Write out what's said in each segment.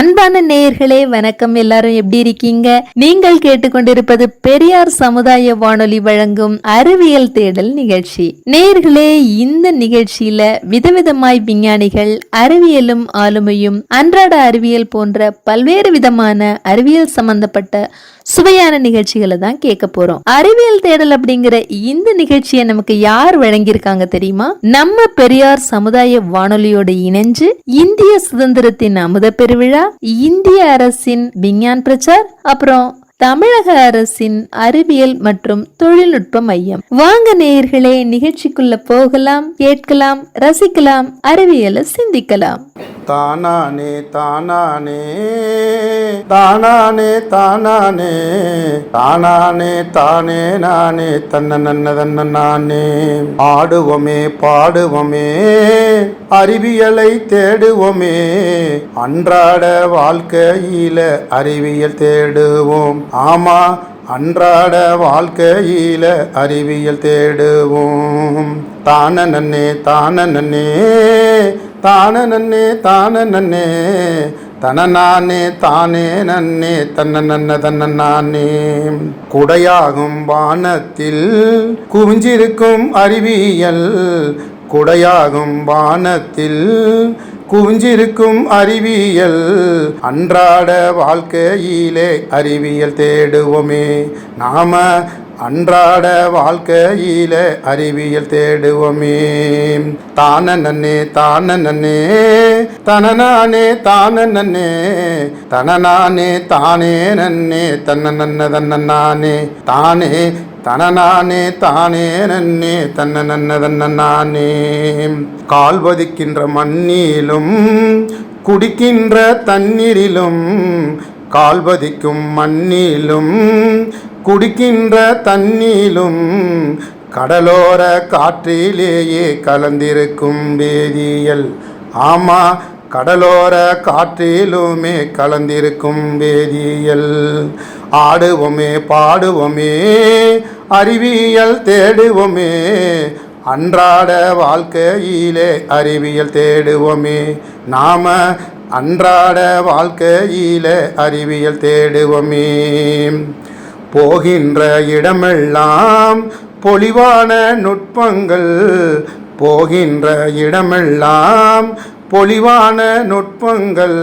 அன்பான நேயர்களே வணக்கம். எல்லாரும் எப்படி இருக்கீங்க? நீங்கள் கேட்டுக்கொண்டிருப்பது பெரியார் சமுதாய வானொலி வழங்கும் அறிவியல் தேடல் நிகழ்ச்சி. நேயர்களே, இந்த நிகழ்ச்சியில விதவிதமாய் விஞ்ஞானிகள் அறிவியலும் ஆளுமையும் அன்றாட அறிவியல் போன்ற பல்வேறு விதமான அறிவியல் சம்பந்தப்பட்ட சுவையான நிகழ்ச்சிகளை தான் கேட்க போறோம். அறிவியல் தேடல் அப்படிங்கிற இந்த நிகழ்ச்சியை நமக்கு யார் வழங்கியிருக்காங்க தெரியுமா? நம்ம பெரியார் சமுதாய வானொலியோட இணைஞ்சு இந்திய சுதந்திரத்தின் அமுத பெருவிழா, இந்திய அரசின் விஞ்ஞான் பிரச்சார், அப்புறம் தமிழக அரசின் அறிவியல் மற்றும் தொழில்நுட்ப மையம். வாங்க நேயர்களே, நிகழ்ச்சிக்குள்ள போகலாம், கேட்கலாம், ரசிக்கலாம், அறிவியலை சிந்திக்கலாம். தானானே தானானே தானானே தானானே தானானே தானே நானே தன்ன நன்ன தன்ன நானே. ஆடுவோமே பாடுவோமே அறிவியலை தேடுவோமே, அன்றாட வாழ்க்கையில அறிவியல் தேடுவோம். ஆமா, அன்றாட வாழ்க்கையில அறிவியல் தேடுவோம். தான நன்னே தான நன்னே தான நன்னே தான நன்னே தன நானே தானே நன்னே தன்ன நன்ன தன்ன நானே. குடையாகும் வானத்தில் குவிஞ்சிருக்கும் அறிவியல், குடையாகும் வானத்தில் குவிஞ்சிருக்கும் அறிவியல், அன்றாட வாழ்க்கையிலே அறிவியல் தேடுவோமே. நாம அன்றாட வாழ்க்கையில அறிவியல் தேடுவோமே. தான நன்னே தான நன்னே தன நானே தான நன்னே தன நானே தானே நன்னே தன்ன நன்ன தன்ன நானே தானே தன நானே தானே நன்னே தன்ன நன்ன தன்ன நானே. கால் பதிக்கின்ற மண்ணிலும் குடிக்கின்ற தண்ணீரிலும், கால் பதிக்கும் மண்ணிலும் குடிக்கின்ற தண்ணீரும், கடலோர காற்றிலேயே கலந்திருக்கும் வேதியியல். ஆமா, கடலோர காற்றிலுமே கலந்திருக்கும் வேதியியல். ஆடுவோமே பாடுவோமே அறிவியல் தேடுவோமே, அன்றாட வாழ்க்கையிலே அறிவியல் தேடுவோமே. நாம அன்றாட வாழ்க்கையில அறிவியல் தேடுவோமே. போகின்ற இடமெல்லாம் பொலிவான நுட்பங்கள், போகின்ற இடமெல்லாம் பொலிவான நுட்பங்கள்,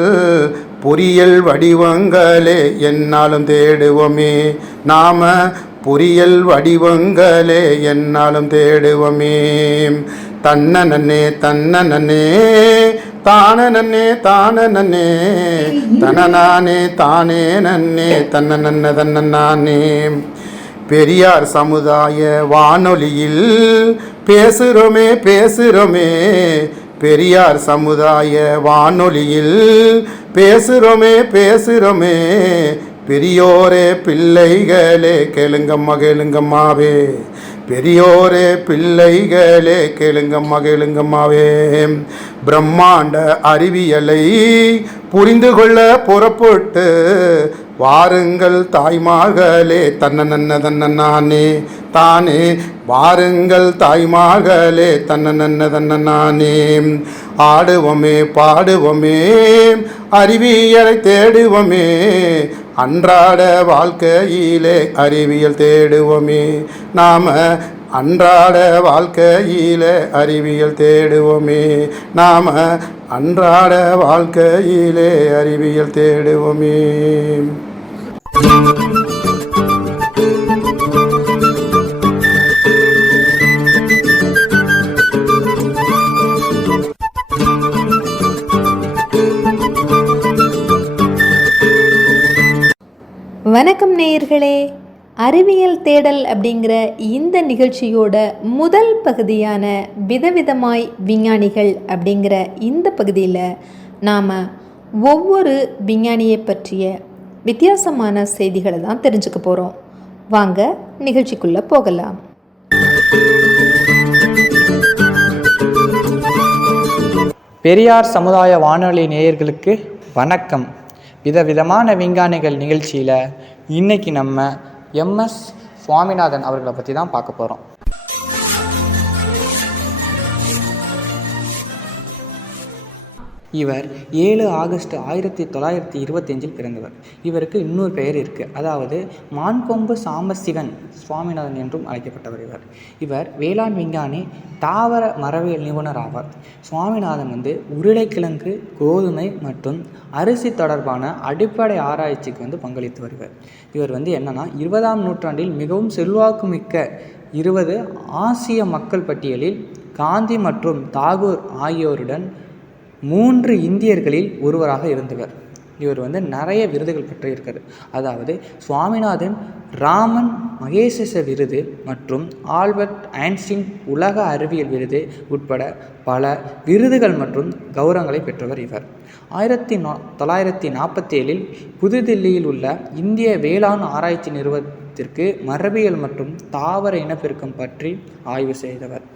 பொறியியல் வடிவங்களே என்னாலும் தேடுவோமே. நாம பொறியியல் வடிவங்களே என்னாலும் தேடுவோமே. தன்ன நன்னே தன்ன நன்னே தான நன்னே தான நன்னே தன நானே தானே நன்னே தன்ன நன்ன தன்ன நானே. பெரியார் சமுதாய வானொலியில் பேசுறோமே பேசுறோமே, பெரியார் சமுதாய வானொலியில் பேசுறோமே பேசுறோமே. பெரியோரே பிள்ளைகளே கேளுங்கம்மா கேளுங்கம்மாவே, பெரியோரே பிள்ளைகளே கேளுங்கம்மா கேளுங்கம்மாவே. பிரம்மாண்ட அறிவியலை புரிந்து கொள்ள புறப்பட்டு வாருங்கள் தாய்மார்களே தன்ன நன்ன தன்ன நானே தானே, வாருங்கள் தாய்மார்களே தன்ன நன்ன தன்ன நானே. ஆடுவோமே பாடுவோமே அறிவியலை தேடுவோமே, அன்றாட வாழ்க்கையிலே அறிவியல் தேடுவோமே. நாம அன்றாட வாழ்க்கையில அறிவியல் தேடுவோமே. நாம அன்றாட வாழ்க்கையிலே அறிவியல் தேடுவோமே. வணக்கம் நேயர்களே, அறிவியல் தேடல் அப்படிங்கிற இந்த நிகழ்ச்சியோட முதல் பகுதியான விதவிதமாய் விஞ்ஞானிகள் அப்படிங்கிற இந்த பகுதியில் நாம் ஒவ்வொரு விஞ்ஞானியை பற்றிய வித்தியாசமான செய்திகளை தான் தெரிஞ்சுக்க போகிறோம். வாங்க நிகழ்ச்சிக்குள்ளே போகலாம். பெரியார் சமுதாய வானொலி நேயர்களுக்கு வணக்கம். விதவிதமான விஞ்ஞானிகள் நிகழ்ச்சியில் இன்னைக்கு நம்ம எம்எஸ் சுவாமிநாதன் அவர்களை பற்றி தான் பார்க்க போகிறோம். இவர் 7 ஆகஸ்ட் 1925 பிறந்தவர். இவருக்கு இன்னொரு பெயர் இருக்குது, அதாவது மான்கொம்பு சாம்பசிவன் சுவாமிநாதன் என்றும் அழைக்கப்பட்டவர். இவர் வேளாண் விஞ்ஞானி, தாவர மரபியல் நிபுணர் ஆவார். சுவாமிநாதன் உருளைக்கிழங்கு, கோதுமை மற்றும் அரிசி தொடர்பான அடிப்படை ஆராய்ச்சிக்கு பங்களித்து வருவார். இவர் என்னன்னா 20ஆம் நூற்றாண்டில் மிகவும் செல்வாக்குமிக்க 20 ஆசிய மக்கள் பட்டியலில் காந்தி மற்றும் தாகூர் ஆகியோருடன் 3 இந்தியர்களில் ஒருவராக இருந்தவர். இவர் நிறைய விருதுகள் பெற்றிருக்கார். அதாவது சுவாமிநாதன் ராமன் மகேச விருது மற்றும் ஆல்பர்ட் ஐன்ஸ்டீன் உலக அறிவியல் விருது உட்பட பல விருதுகள் மற்றும் கௌரவங்களை பெற்றவர். இவர் 1947 புதுதில்லியில் உள்ள இந்திய வேளாண் ஆராய்ச்சி நிறுவனத்திற்கு மரபியல் மற்றும் தாவர இனப்பெருக்கம் பற்றி ஆய்வு செய்தவர்.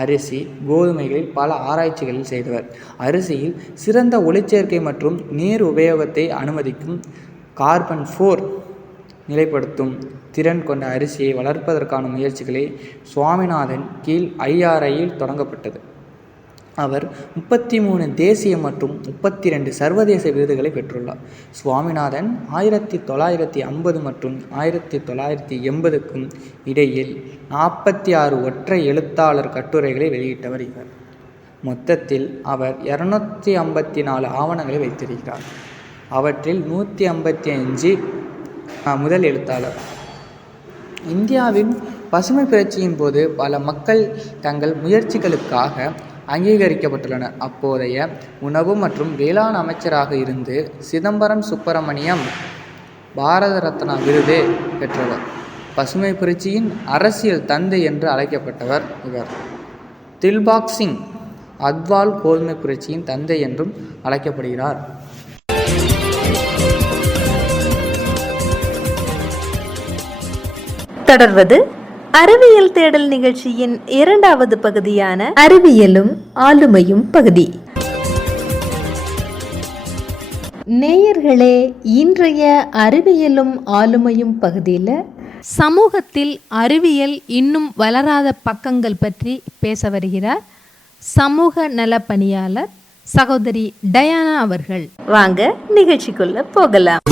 அரிசி, கோதுமைகளில் பல ஆராய்ச்சிகளில் செய்தவர். அரிசியில் சிறந்த ஒளிச்சேர்க்கை மற்றும் நீர் உபயோகத்தை அனுமதிக்கும் கார்பன் 4 நிலைப்படுத்தும் திறன் கொண்ட அரிசியை வளர்ப்பதற்கான முயற்சிகளை சுவாமிநாதன் கீழ் IRIயில் தொடங்கப்பட்டது. அவர் 33 தேசிய மற்றும் 32 சர்வதேச விருதுகளை பெற்றுள்ளார். சுவாமிநாதன் 1950 மற்றும் 1980க்கும் இடையில் 46 ஒற்றை எழுத்தாளர் கட்டுரைகளை வெளியிட்டவர். இவர் மொத்தத்தில் அவர் 254 ஆவணங்களை வைத்திருக்கிறார். அவற்றில் 155 முதல் எழுத்தாளர். இந்தியாவின் பசுமை புரட்சியின் போது பல மக்கள் தங்கள் முயற்சிகளுக்காக அங்கீகரிக்கப்பட்டுள்ளனர். அப்போதைய உணவு மற்றும் வேளாண் அமைச்சராக இருந்து சிதம்பரம் சுப்பிரமணியம் பாரத ரத்னா விருது பெற்றவர். பசுமை புரட்சியின் அரசியல் தந்தை என்று அழைக்கப்பட்டவர் இவர். தில்பாக் சிங் அத்வால் கோதுமை புரட்சியின் தந்தை என்றும் அழைக்கப்படுகிறார். தொடர்வது அறிவியல் தேடல் நிகழ்ச்சியின் 2வது பகுதியான அறிவியலும் ஆளுமையும் பகுதி. நேயர்களே, இன்றைய அறிவியலும் ஆளுமையும் பகுதியில் சமூகத்தில் அறிவியல் இன்னும் வளராத பக்கங்கள் பற்றி பேச வருகிறார் சமூக நல பணியாளர் சகோதரி டயானா அவர்கள். வாங்க நிகழ்ச்சிக்குள்ள போகலாம்.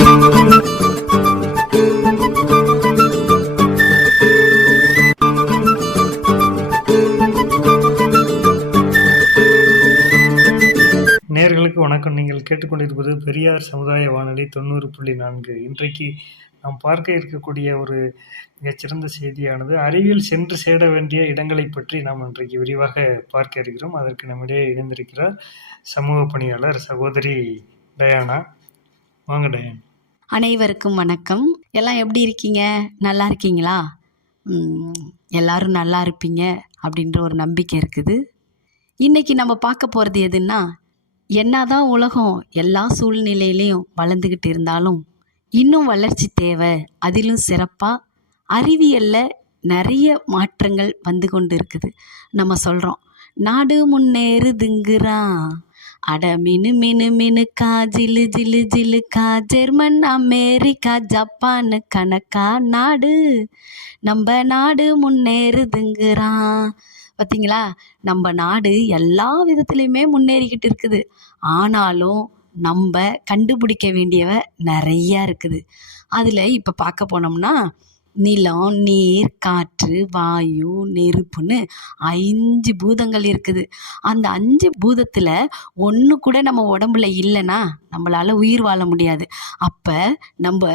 நேயர்களுக்கு வணக்கம். நீங்கள் கேட்டுக்கொண்டிருப்பது பெரியார் சமுதாய வானொலி 90.4. இன்றைக்கு நாம் பார்க்க இருக்கக்கூடிய ஒரு மிகச்சிறந்த செய்தியானது அறிவியல் சென்று சேர வேண்டிய இடங்களை பற்றி நாம் இன்றைக்கு விரிவாக பார்க்க இருக்கிறோம். அதற்கு நம்மிடையே இணைந்திருக்கிறார் சமூக பணியாளர் சகோதரி டயானா. வாங்க டயானா. அனைவருக்கும் வணக்கம். எல்லாம் எப்படி இருக்கீங்க? நல்லா இருக்கீங்களா? எல்லாரும் நல்லா இருப்பீங்க அப்படின்ற ஒரு நம்பிக்கை இருக்குது. இன்னைக்கு நம்ம பார்க்க போகிறது எதுன்னா, என்னதான் உலகம் எல்லா சூழ்நிலையிலையும் வளர்ந்துக்கிட்டு இருந்தாலும் இன்னும் வளர்ச்சி தேவை. அதிலும் சிறப்பாக அறிவியலில் நிறைய மாற்றங்கள் வந்து கொண்டு இருக்குது. நம்ம சொல்கிறோம், நாடு முன்னேறுதுங்கிறான், அட மினு மினு மினுக்கா, ஜிலு ஜிலு ஜிலுக்கா, ஜெர்மன் அமெரிக்கா ஜப்பானு கணக்கா நாடு, நம்ம நாடு முன்னேறுதுங்கிறான். பார்த்தீங்களா, நம்ம நாடு எல்லா விதத்துலையுமே முன்னேறிக்கிட்டு இருக்குது. ஆனாலும் நம்ம கண்டுபிடிக்க வேண்டியவ நிறையா இருக்குது. அதில் இப்போ பார்க்க போனோம்னா நிலம், நீர், காற்று, வாயு, நெருப்புன்னு 5 பூதங்கள் இருக்குது. அந்த 5 பூதத்தில் ஒன்று கூட நம்ம உடம்புல இல்லைன்னா நம்மளால் உயிர் வாழ முடியாது. அப்போ நம்ம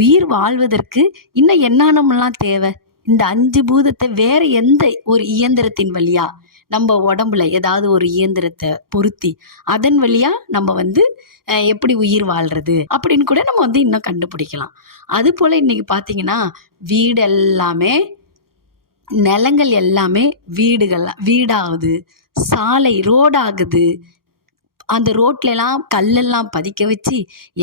உயிர் வாழ்வதற்கு இன்னும் என்னென்னலாம் தேவை? இந்த 5 பூதத்தை வேற எந்த ஒரு இயந்திரத்தின் வழியா நம்ம உடம்புல ஏதாவது ஒரு இயந்திரத்தை பொருத்தி அதன் வழியா நம்ம எப்படி உயிர் வாழ்றது அப்படின்னு கூட நம்ம இன்னும் கண்டுபிடிக்கலாம். அது போல இன்னைக்கு பார்த்தீங்கன்னா வீடு எல்லாமே, நிலங்கள் எல்லாமே வீடாகுது, சாலை ரோடாகுது, அந்த ரோட்லலாம் கல்லெல்லாம் பதிக்க வச்சு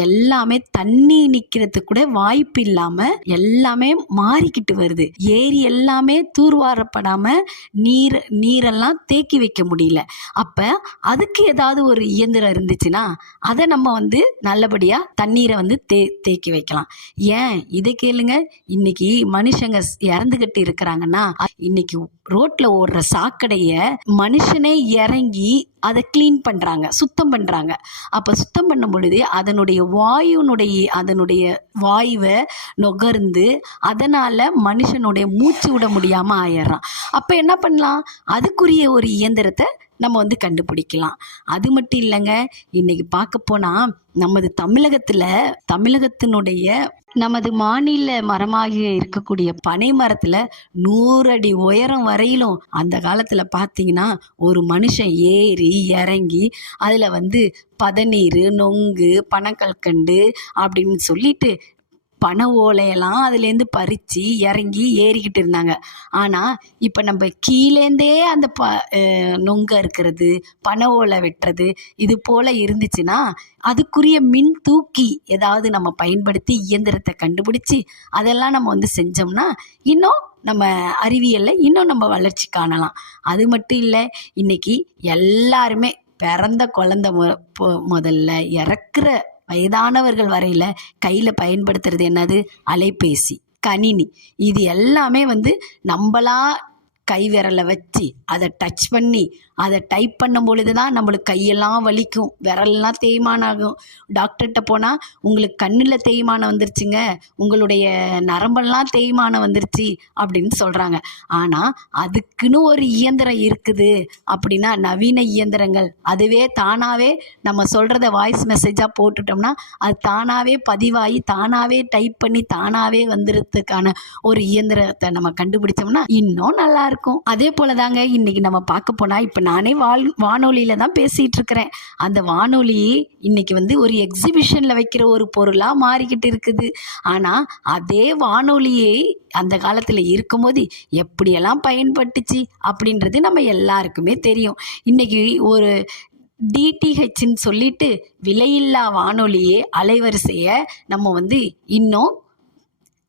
எல்லாமே தண்ணி நிற்கிறதுக்கு கூட வாய்ப்பு இல்லாமல் எல்லாமே மாறிக்கிட்டு வருது. ஏரி எல்லாமே தூர்வாரப்படாமல் நீரெல்லாம் தேக்கி வைக்க முடியல. அப்போ அதுக்கு ஏதாவது ஒரு இயந்திரம் இருந்துச்சுன்னா அதை நம்ம வந்து நல்லபடியாக தண்ணீரை வந்து தேக்கி வைக்கலாம். ஏன் இதை கேளுங்க, இன்னைக்கு மனுஷங்க இறந்துகிட்டு இருக்கிறாங்கன்னா இன்னைக்கு ரோட்ல ஓடுற சாக்கடைய மனுஷனே இறங்கி அதை கிளீன் பண்றாங்க, சுத்தம் பண்றாங்க. அப்ப சுத்தம் பண்ணும் பொழுது அதனுடைய வாயுவை நுகர்ந்து அதனால மனுஷனுடைய மூச்சு விட முடியாம ஆயிடுறான். அப்ப என்ன பண்ணலாம், அதுக்குரிய ஒரு இயந்திரத்தை நம்ம வந்து கண்டுபிடிக்கலாம். அது மட்டும் இல்லைங்க, இன்னைக்கு பார்க்க போனா நமது மாநில மரமாக இருக்கக்கூடிய பனை மரத்துல 100 அடி உயரம் வரையிலும் அந்த காலத்துல பார்த்தீங்கன்னா ஒரு மனுஷன் ஏறி இறங்கி அதுல வந்து பதநீர், நொங்கு, பனக்கல்கண்டு அப்படின்னு சொல்லிட்டு பனை ஓலையெல்லாம் அதுலேருந்து பறித்து இறங்கி ஏறிக்கிட்டு இருந்தாங்க. ஆனால் இப்போ நம்ம கீழேந்தே அந்த நொங்க இருக்கிறது, பனை ஓலை வெட்டுறது இது போல் இருந்துச்சுன்னா அதுக்குரிய மின் தூக்கி ஏதாவது நம்ம பயன்படுத்தி இயந்திரத்தை கண்டுபிடிச்சி அதெல்லாம் நம்ம வந்து செஞ்சோம்னா இன்னும் நம்ம அறிவியலில் இன்னும் நம்ம வளர்ச்சி காணலாம். அது மட்டும் இல்லை, இன்னைக்கு எல்லாருமே பிறந்த குழந்தை முதல்ல இறக்குற வயதானவர்கள் வரையில கையில் பயன்படுத்துறது என்னது, அலைபேசி, கணினி. இது எல்லாமே வந்து நம்மளா கை விரலை வச்சு அதை டச் பண்ணி அதை டைப் பண்ணும் பொழுது தான் நம்மளுக்கு கையெல்லாம் வலிக்கும், விரல்லாம் தேய்மானம் ஆகும். டாக்டர்கிட்ட போனால் உங்களுக்கு கண்ணில் தேய்மானம் வந்துருச்சுங்க, உங்களுடைய நரம்பெல்லாம் தேய்மானம் வந்துருச்சு அப்படின்னு சொல்கிறாங்க. ஆனால் அதுக்குன்னு ஒரு இயந்திரம் இருக்குது அப்படின்னா, நவீன இயந்திரங்கள் அதுவே தானாகவே நம்ம சொல்கிறத வாய்ஸ் மெசேஜாக போட்டுட்டோம்னா அது தானாகவே பதிவாகி தானாகவே டைப் பண்ணி தானாகவே வந்துடுறதுக்கான ஒரு இயந்திரத்தை நம்ம கண்டுபிடிச்சோம்னா இன்னும் நல்லாயிருக்கும். அதே போல் தாங்க இன்றைக்கி நம்ம பார்க்க போனால், இப்போ நானே வானொலியில் தான் பேசிகிட்டு இருக்கிறேன். அந்த வானொலி இன்னைக்கு வந்து ஒரு எக்ஸிபிஷனில் வைக்கிற ஒரு பொருளாக மாறிக்கிட்டு இருக்குது. ஆனால் அதே வானொலியை அந்த காலத்தில் இருக்கும்போது எப்படியெல்லாம் பயன்பட்டுச்சு அப்படின்றது நம்ம எல்லாருக்குமே தெரியும். இன்னைக்கு ஒரு டிடிஹெச்ன்னு சொல்லிட்டு விலையில்லா வானொலியே அலைவரிசையை நம்ம வந்து இன்னும்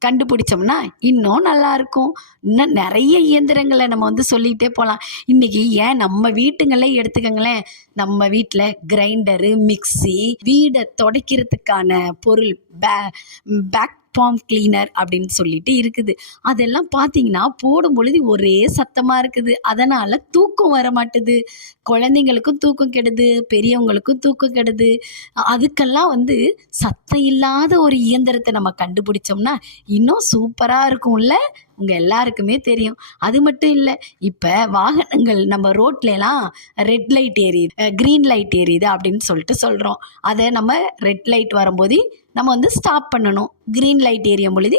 கண்டுபிடிச்சோம்னா இன்னும் நல்லா இருக்கும். இன்னும் நிறைய இயந்திரங்களை நம்ம வந்து சொல்லிகிட்டே போகலாம். இன்றைக்கி ஏன் நம்ம வீட்டுங்களே எடுத்துக்கங்களேன், நம்ம வீட்டில் கிரைண்டரு, மிக்சி, வீடை துடைக்கிறதுக்கான பொருள் பேக் ஃபார்ம் கிளீனர் அப்படின்னு சொல்லிட்டு இருக்குது. அதெல்லாம் பார்த்தீங்கன்னா போடும் பொழுது ஒரே சத்தமாக இருக்குது. அதனால் தூக்கம் வர மாட்டுது, குழந்தைங்களுக்கும் தூக்கம் கெடுது, பெரியவங்களுக்கும் தூக்கம் கெடுது. அதுக்கெல்லாம் வந்து சத்தம் இல்லாத ஒரு இயந்திரத்தை நம்ம கண்டுபிடிச்சோம்னா இன்னும் சூப்பராக இருக்கும்ல, உங்கள் எல்லாருக்குமே தெரியும். அது மட்டும் இல்லை, இப்போ வாகனங்கள் நம்ம ரோட்லலாம் ரெட் லைட் எரியுது, க்ரீன் லைட் எரியுது அப்படின்னு சொல்லிட்டு சொல்கிறோம். அதை நம்ம ரெட் லைட் வரும்போது நம்ம வந்து ஸ்டாப் பண்ணணும், க்ரீன் லைட் எரியும் பொழுது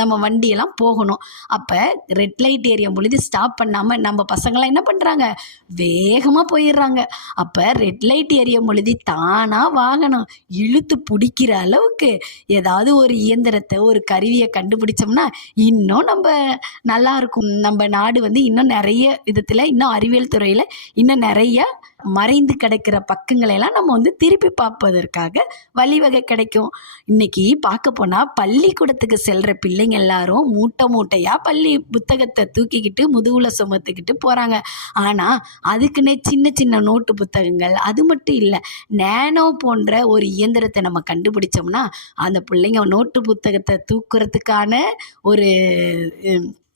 நம்ம வண்டியெல்லாம் போகணும். அப்போ ரெட் லைட் எரியும் பொழுது ஸ்டாப் பண்ணாமல் நம்ம பசங்களாம் என்ன பண்ணுறாங்க, வேகமாக போயிடுறாங்க. அப்போ ரெட் லைட் எரியும் பொழுது தானாக வாகனம் இழுத்து பிடிக்கிற அளவுக்கு ஏதாவது ஒரு இயந்திரத்தை, ஒரு கருவியை கண்டுபிடிச்சோம்னா இன்னும் நம்ம நல்லா இருக்கும். நம்ம நாடு வந்து இன்னும் நிறைய விதத்தில், இன்னும் அறிவியல் துறையில் இன்னும் நிறைய மறைந்து கிடக்கிற பக்கங்களெல்லாம் நம்ம வந்து திருப்பி பார்ப்பதற்காக வழிவகை கிடைக்கும். இன்னைக்கு பார்க்க போனால் பள்ளிக்கூடத்துக்கு செல்கிற பிள்ளைங்க எல்லாரும் மூட்டையாக பள்ளி புத்தகத்தை தூக்கிக்கிட்டு முதுகுல சுமத்துக்கிட்டு போகிறாங்க. ஆனால் அதுக்குன்னே சின்ன சின்ன நோட்டு புத்தகங்கள், அது மட்டும் இல்லை, நேனோ போன்ற ஒரு இயந்திரத்தை நம்ம கண்டுபிடிச்சோம்னா அந்த பிள்ளைங்க நோட்டு புத்தகத்தை தூக்குறதுக்கான ஒரு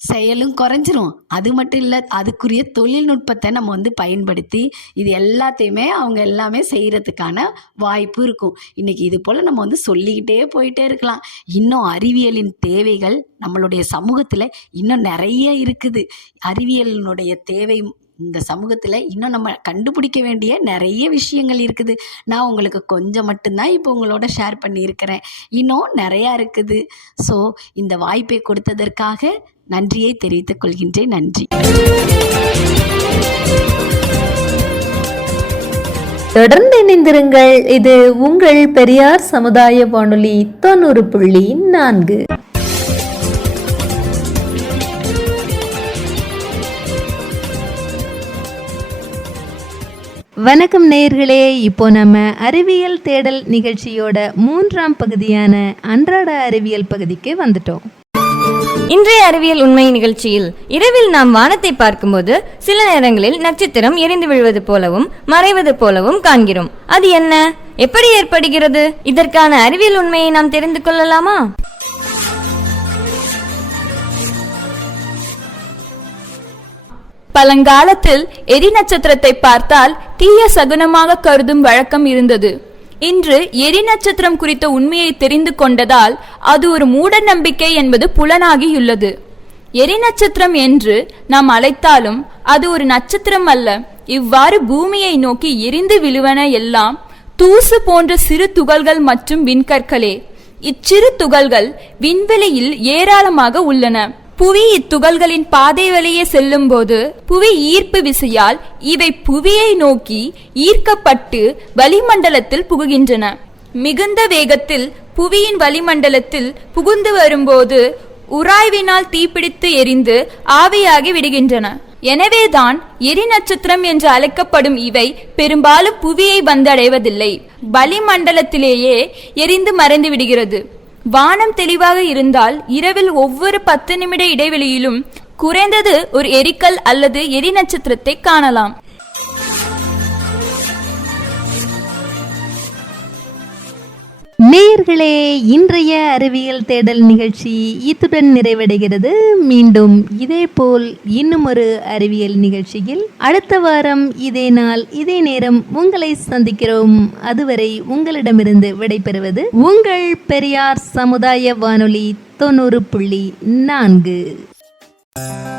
செயலும் குறைஞ்சிரும். அது மட்டும் இல்லை, அதுக்குரிய தொழில்நுட்பத்தை நம்ம வந்து பயன்படுத்தி இது எல்லாத்தையுமே அவங்க எல்லாமே செய்கிறதுக்கான வாய்ப்பு இருக்கும். இன்றைக்கி இது போல் நம்ம வந்து சொல்லிக்கிட்டே போயிட்டே இருக்கலாம். இன்னும் அறிவியலின் தேவைகள் நம்மளுடைய சமூகத்தில் இன்னும் நிறைய இருக்குது. அறிவியலினுடைய தேவை இந்த சமூகத்தில் இன்னும் நம்ம கண்டுபிடிக்க வேண்டிய நிறைய விஷயங்கள் இருக்குது. நான் உங்களுக்கு கொஞ்சம் மட்டும்தான் இப்போ உங்களோட ஷேர் பண்ணியிருக்கிறேன், இன்னும் நிறையா இருக்குது. ஸோ இந்த வாய்ப்பை கொடுத்ததற்காக நன்றியை தெரிவித்துக் கொள்கின்றேன். நன்றி. தொடர்ந்து இணைந்திருங்கள். இது உங்கள் பெரியார் சமுதாய வானொலி 90.4. வணக்கம் நேயர்களே, இப்போ நம்ம அறிவியல் தேடல் நிகழ்ச்சியோட 3ஆம் பகுதியான அன்றாட அறிவியல் பகுதிக்கு வந்துட்டோம். இன்றைய அறிவியல் உண்மை நிகழ்ச்சியில் இரவில் நாம் வானத்தை பார்க்கும்போது சில நேரங்களில் நட்சத்திரம் எரிந்து விழுவது போலவும் மறைவது போலவும் காண்கிறோம். அது என்ன, எப்படி ஏற்படுகிறது? இதற்கான அறிவியல் உண்மையை நாம் தெரிந்து கொள்ளலாமா? பழங்காலத்தில் எரி நட்சத்திரத்தை பார்த்தால் தீய சகுனமாக கருதும் வழக்கம் இருந்தது. இன்று எரி நட்சத்திரம் குறித்த உண்மையை தெரிந்து கொண்டதால் அது ஒரு மூட நம்பிக்கை என்பது புலனாகியுள்ளது. எரி நட்சத்திரம் என்று நாம் அழைத்தாலும் அது ஒரு நட்சத்திரம் அல்ல. இவ்வாறு பூமியை நோக்கி எரிந்து விழுவன எல்லாம் தூசு போன்ற சிறு துகள்கள் மற்றும் விண்கற்களே. இச்சிறு துகள்கள் விண்வெளியில் ஏராளமாக உள்ளன. புவி இத்துகள்களின் பாதை வழியே செல்லும் போது புவி ஈர்ப்பு விசையால் இவை புவியை நோக்கி ஈர்க்கப்பட்டு வளிமண்டலத்தில் புகுகின்றன. மிகுந்த வேகத்தில் புவியின் வளிமண்டலத்தில் புகுந்து வரும்போது உராய்வினால் தீப்பிடித்து எரிந்து ஆவியாகி விடுகின்றன. எனவேதான் எரி நட்சத்திரம் என்று அழைக்கப்படும் இவை பெரும்பாலும் புவியை வந்தடைவதில்லை, வளிமண்டலத்திலேயே எரிந்து மறைந்து விடுகிறது. வானம் தெளிவாக இருந்தால் இரவில் ஒவ்வொரு 10 நிமிட இடைவெளியிலும் குறைந்தது ஒரு எரிக்கல் அல்லது எரி நட்சத்திரத்தை காணலாம். நேயர்களே, இன்றைய அறிவியல் தேடல் நிகழ்ச்சி இத்துடன் நிறைவடைகிறது. மீண்டும் இதேபோல் இன்னும் ஒரு அறிவியல் நிகழ்ச்சியில் அடுத்த வாரம் இதே நாள் இதே நேரம் உங்களை சந்திக்கிறோம். அதுவரை உங்களிடமிருந்து விடைபெறுவது உங்கள் பெரியார் சமுதாய வானொலி 90.4.